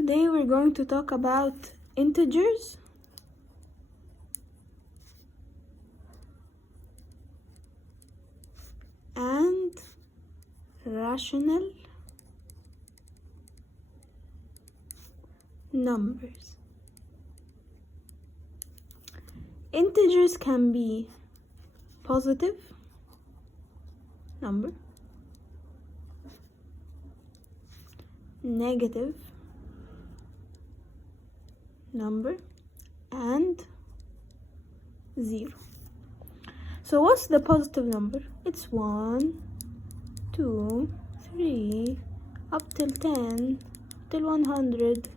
Today we're going to talk about integers and rational numbers. Integers can be positive number, negative number, and 0. So what's the positive number? It's 1, 2, 3, up till 10, till 100.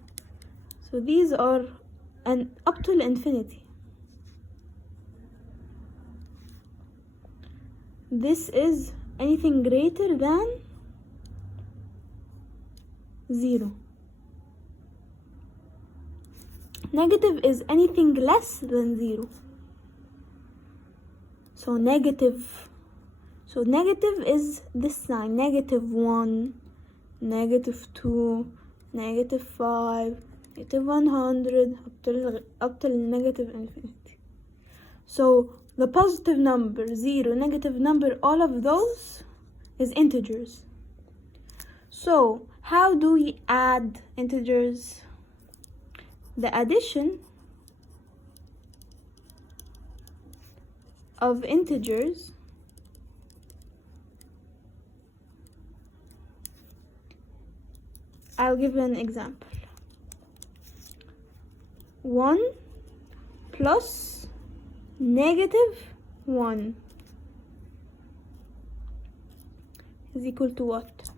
So these are up till infinity. This is anything greater than 0. Negative is anything less than 0. So negative is this sign, -1, -2, -5, -100, up till negative infinity. So the positive number, 0, negative number, all of those is integers. So how do we add integers? The addition of integers I'll give an example. 1 plus -1 is equal to what?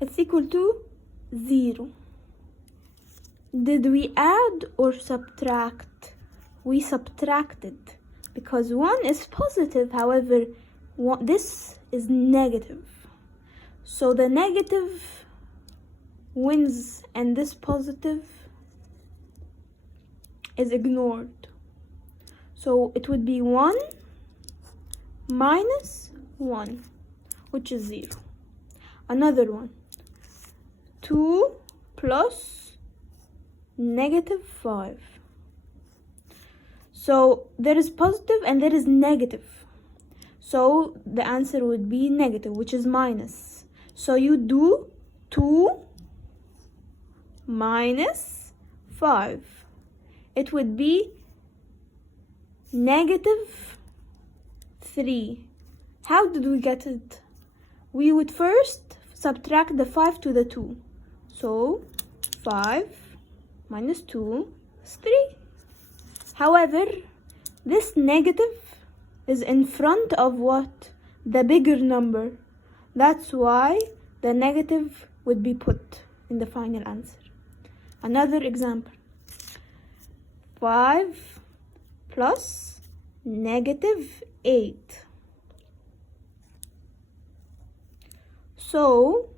It's equal to 0. Did we add or subtract? We subtracted, because 1 is positive, however this is negative. So the negative wins and this positive is ignored. So it would be 1 minus 1, which is 0. Another one, 2 plus -5. So there is positive and there is negative. So the answer would be negative, which is minus. So you do 2 minus 5. It would be -3. How did we get it? We would first subtract the 5 to the 2. So 5 minus 2 is 3. However, this negative is in front of what? The bigger number. That's why the negative would be put in the final answer. Another example. 5 plus -8. So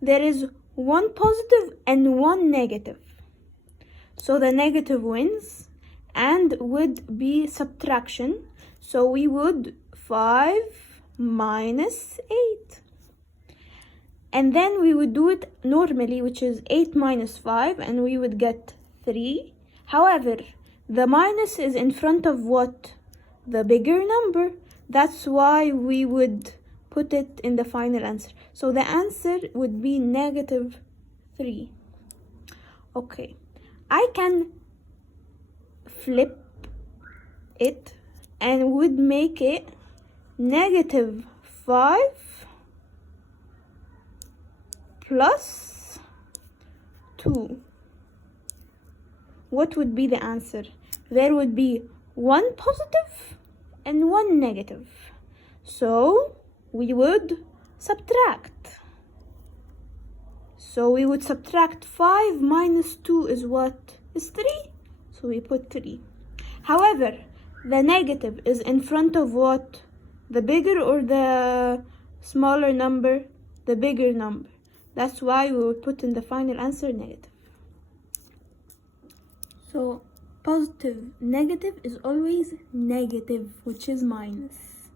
there is one positive and one negative. So the negative wins and would be subtraction. So we would 5 minus 8. And then we would do it normally, which is 8 minus 5, and we would get 3. However, the minus is in front of what? The bigger number. That's why we would put it in the final answer. So the answer would be -3. Okay, I can flip it and would make it -5 plus 2. What would be the answer? There would be one positive and one negative. So we would subtract. So we would subtract 5 minus 2 is what? Is 3. So we put 3. However, the negative is in front of what? The bigger or the smaller number? The bigger number. That's why we would put in the final answer negative. So positive, negative is always negative, which is minus.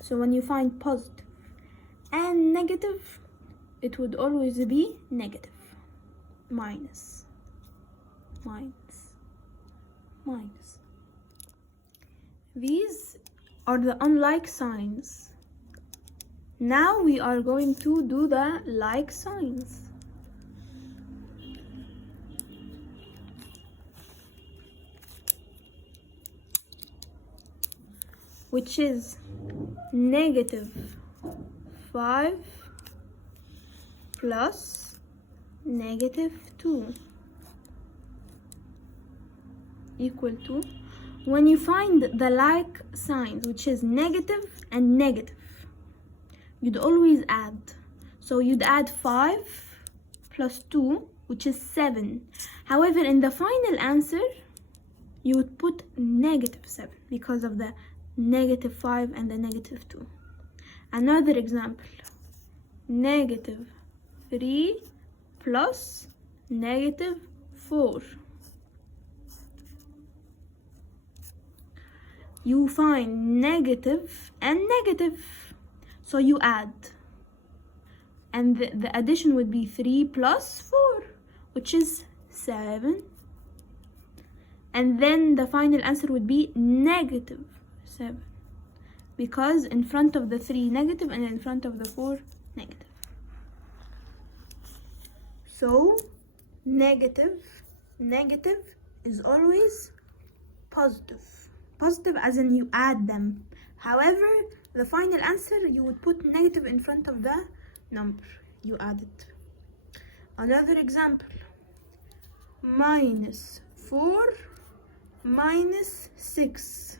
So when you find positive and negative, it would always be negative. minus, minus, minus. These are the unlike signs. Now we are going to do the like signs. Which is negative 5 plus negative 2 equal to, when you find the like signs, which is negative and negative, you'd always add. So you'd add 5 plus 2, which is 7. However, in the final answer, you would put negative 7 because of the negative 5 and the negative 2. Another example, negative 3 plus negative 4. You find negative and negative, so you add. And the addition would be 3 plus 4, which is 7. And then the final answer would be negative 7, because in front of the 3 negative and in front of the 4 negative. So negative is always positive. Positive as in you add them. However, the final answer, you would put negative in front of the number you added. Another example, minus 4 minus 6.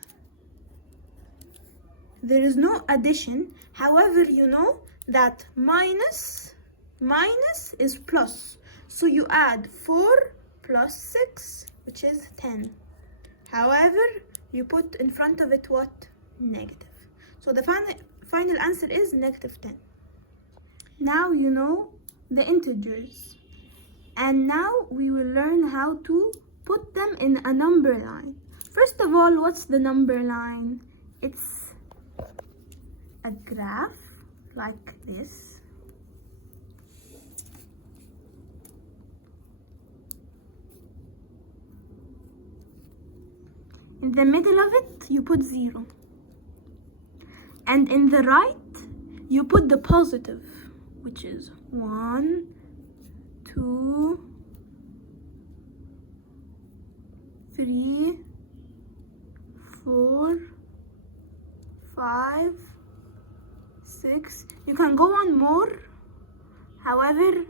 There is no addition. However, you know that minus is plus. So you add 4 plus 6, which is 10. However, you put in front of it what? Negative. So the final answer is negative 10. Now you know the integers. And now we will learn how to put them in a number line. First of all, what's the number line? It's a graph like this. In the middle of it, you put 0. And in the right, you put the positive, which is 1, 2, 3, 4, 5, 6. You can go on more. However,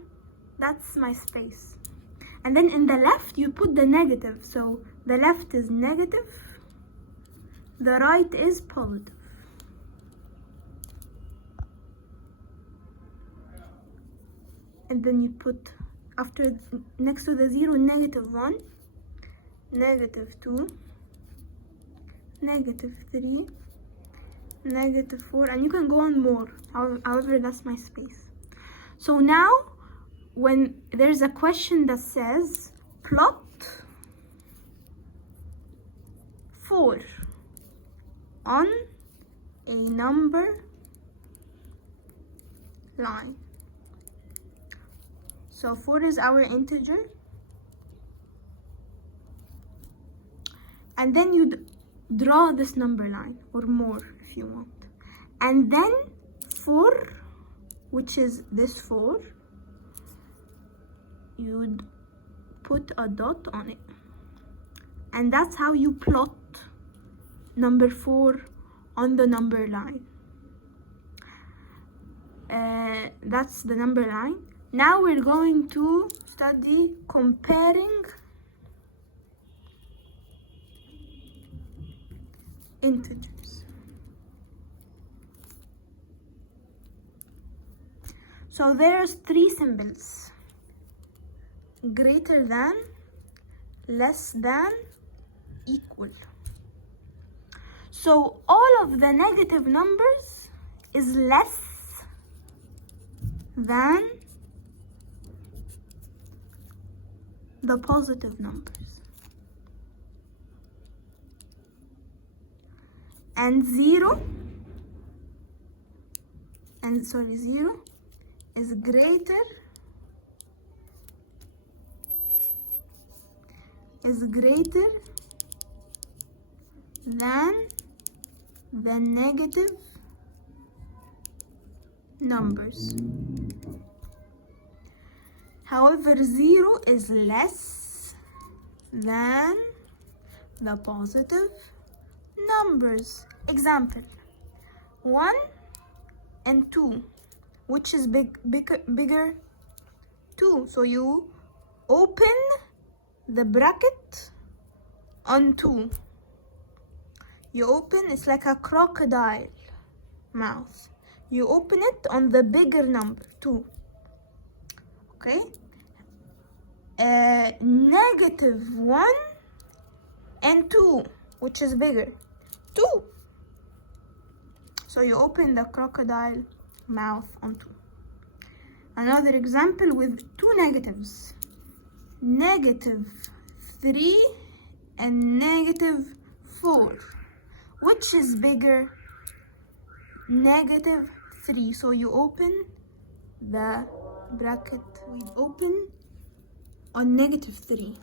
that's my space. And then in the left, you put the negative. So the left is negative, the right is positive. And then you put after, next to the 0, negative 1, negative 2, negative 3, negative 4, and you can go on more. However, that's my space. So now, when there's a question that says plot 4 on a number line. So 4 is our integer. And then you draw this number line, or more if you want. And then 4, which is this 4, you would put a dot on it. And that's how you plot number 4 on the number line. That's the number line. Now we're going to study comparing integers. So there's 3 symbols: greater than, less than, equal. So all of the negative numbers is less than the positive numbers. And 0 is greater is greater than the negative numbers. However, 0 is less than the positive numbers. Example, 1 and 2, which is bigger? 2. So you open the bracket on 2. You open, it's like a crocodile mouth. You open it on the bigger number, 2. Okay? Negative 1 and 2, which is bigger? 2. So you open the crocodile mouth on 2. Another example with 2 negatives. Negative 3 and negative 4. Which is bigger? Negative 3. So you open the bracket. We open on negative 3.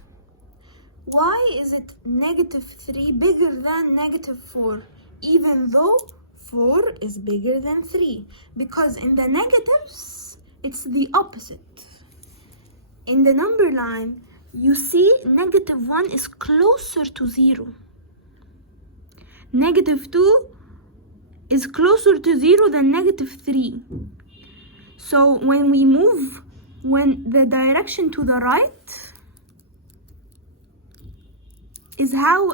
Why is it negative 3 bigger than negative 4? Even though 4 is bigger than 3. Because in the negatives, it's the opposite. In the number line, you see negative 1 is closer to 0. Negative 2 is closer to 0 than negative 3. So when we move, when the direction to the right is how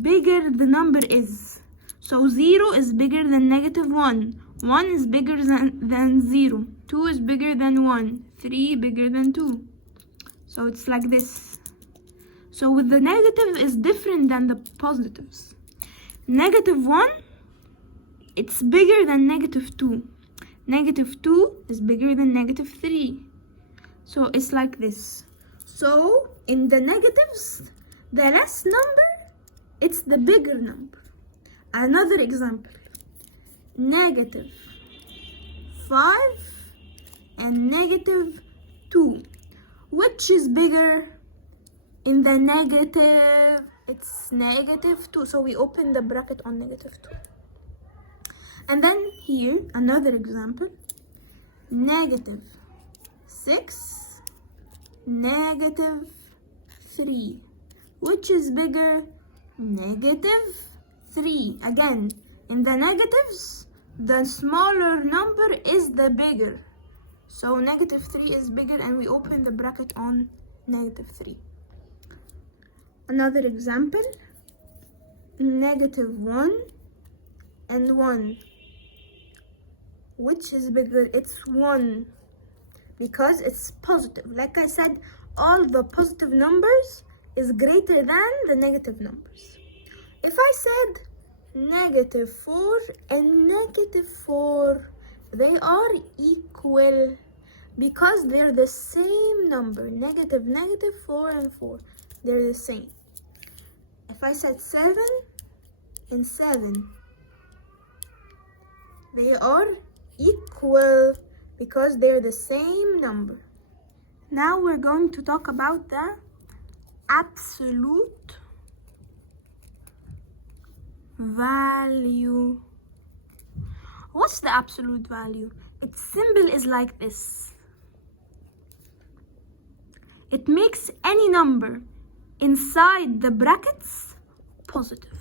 bigger the number is. So 0 is bigger than negative 1. 1 is bigger than 0. 2 is bigger than 1. 3 bigger than 2. So it's like this. So with the negative is different than the positives. Negative 1, it's bigger than negative 2. Negative 2 is bigger than negative 3. So it's like this. So in the negatives, the less number, it's the bigger number. Another example. Negative 5 and negative 2. Which is bigger? In the negative, it's negative 2. So we open the bracket on negative 2. And then here, another example. Negative 6, negative 3. Which is bigger? Negative 3. Again, in the negatives, the smaller number is the bigger. So negative 3 is bigger, and we open the bracket on negative 3. Another example. Negative 1 and 1. Which is bigger? It's 1. Because it's positive. Like I said, all the positive numbers is greater than the negative numbers. If I said negative 4 and negative 4, they are equal because they're the same number. Negative, 4 and 4, they're the same. If I said 7 and 7, they are equal because they're the same number. Now we're going to talk about the absolute value. What's the absolute value? Its symbol is like this. It makes any number inside the brackets positive.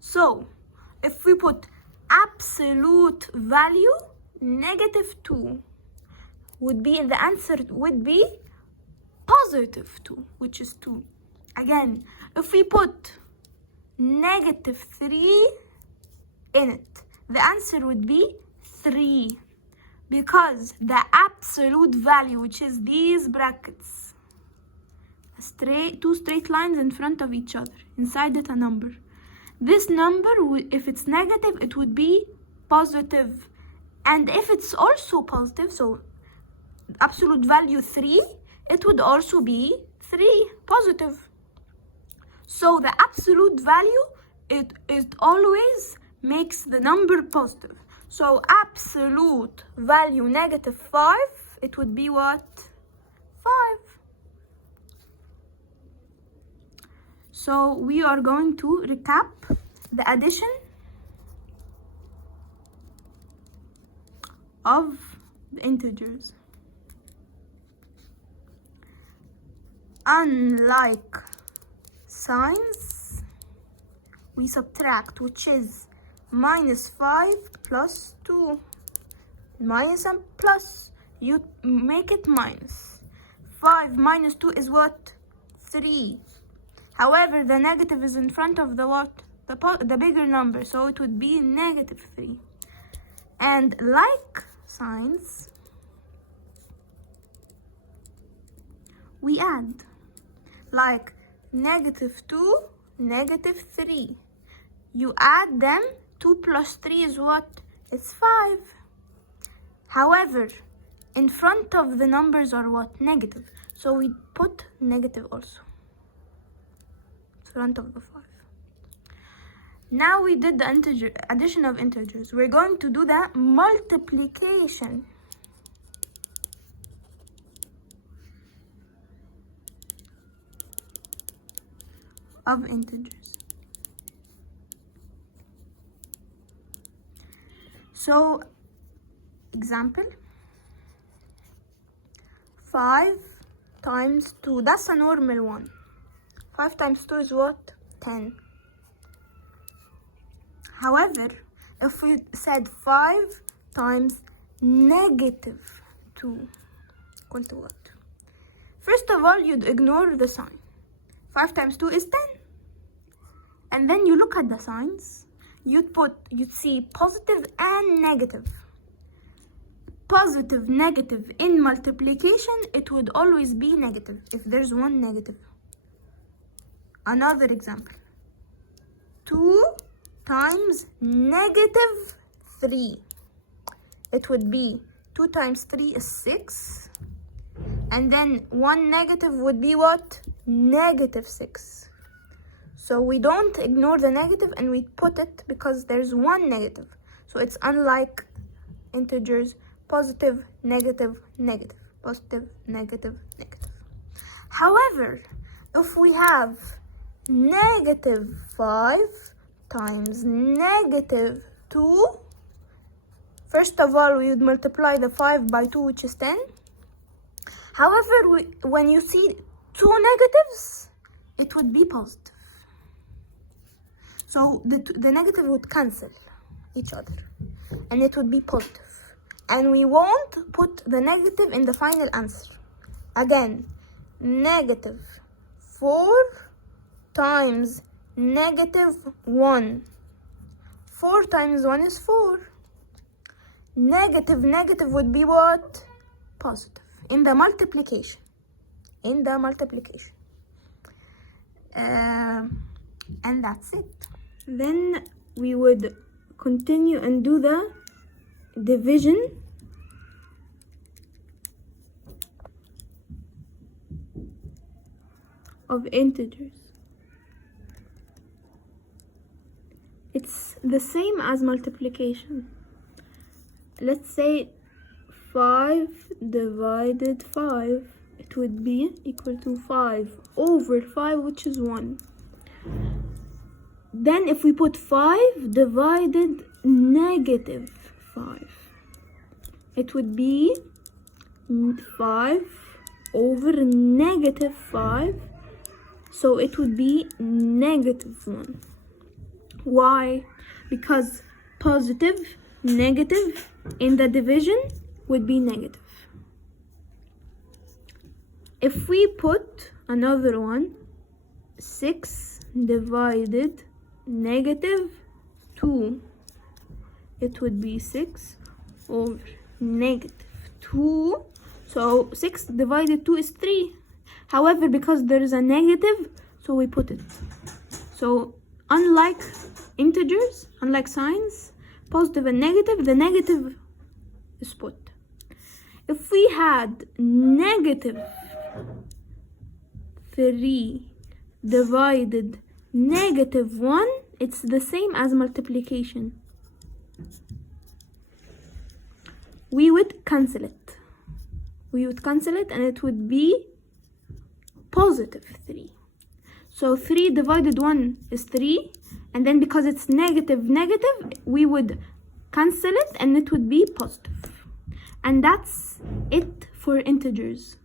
So if we put absolute value, negative 2 would be, the answer would be positive 2, which is 2. Again, if we put negative 3 in it, the answer would be 3, because the absolute value, which is these brackets, two straight lines in front of each other, inside it a number. This number, if it's negative, it would be positive. And if it's also positive, so absolute value 3, it would also be 3, positive. So the absolute value, it always makes the number positive. So absolute value negative 5, it would be what? 5. So we are going to recap the addition of the integers. Unlike signs, we subtract, which is -5 plus 2. Minus and plus, you make it minus. 5 minus 2 is what? 3. However, the negative is in front of the what? The bigger number, so it would be -3. And like signs, we add. Like -2, -3. You add them, 2 plus 3 is what? It's 5. However, in front of the numbers are what? Negative. So we put negative also. In front of the 5. Now we did the addition of integers. We're going to do the multiplication. Of integers. So, example, 5 times 2, that's a normal one. 5 times 2 is what? 10. However, if we said 5 times -2, equal to what? First of all, you'd ignore the sign. 5 times 2 is 10. And then you look at the signs. You'd see positive and negative. Positive, negative in multiplication, it would always be negative if there's one negative. Another example. 2 times -3. It would be 2 times 3 is 6. And then one negative would be what? -6. So we don't ignore the negative and we put it because there's one negative. So it's unlike integers, positive, negative, negative, positive, negative, negative. However, if we have -5 times -2, first of all, we would multiply the 5 by 2, which is 10. However, when you see 2 negatives, it would be positive. So the negative would cancel each other, and it would be positive. And we won't put the negative in the final answer. Again, -4 times -1. 4 times 1 is 4. Negative would be what? Positive. In the multiplication. And that's it. Then we would continue and do the division. Of integers. It's the same as multiplication. Let's say 5 divided 5, it would be equal to 5 over 5, which is 1. Then if we put 5 divided -5, it would be 5 over -5, so it would be -1. Why? Because positive, negative in the division would be negative. If we put another one, 6 divided -2, it would be 6 over -2. So 6 divided 2 is 3. However, because there is a negative, so we put it. So unlike integers, unlike signs, positive and negative, the negative is put. If we had -3 divided -1, it's the same as multiplication. We would cancel it. And it would be +3. So 3 divided 1 is 3. And then because it's negative, we would cancel it and it would be positive. And that's it for integers.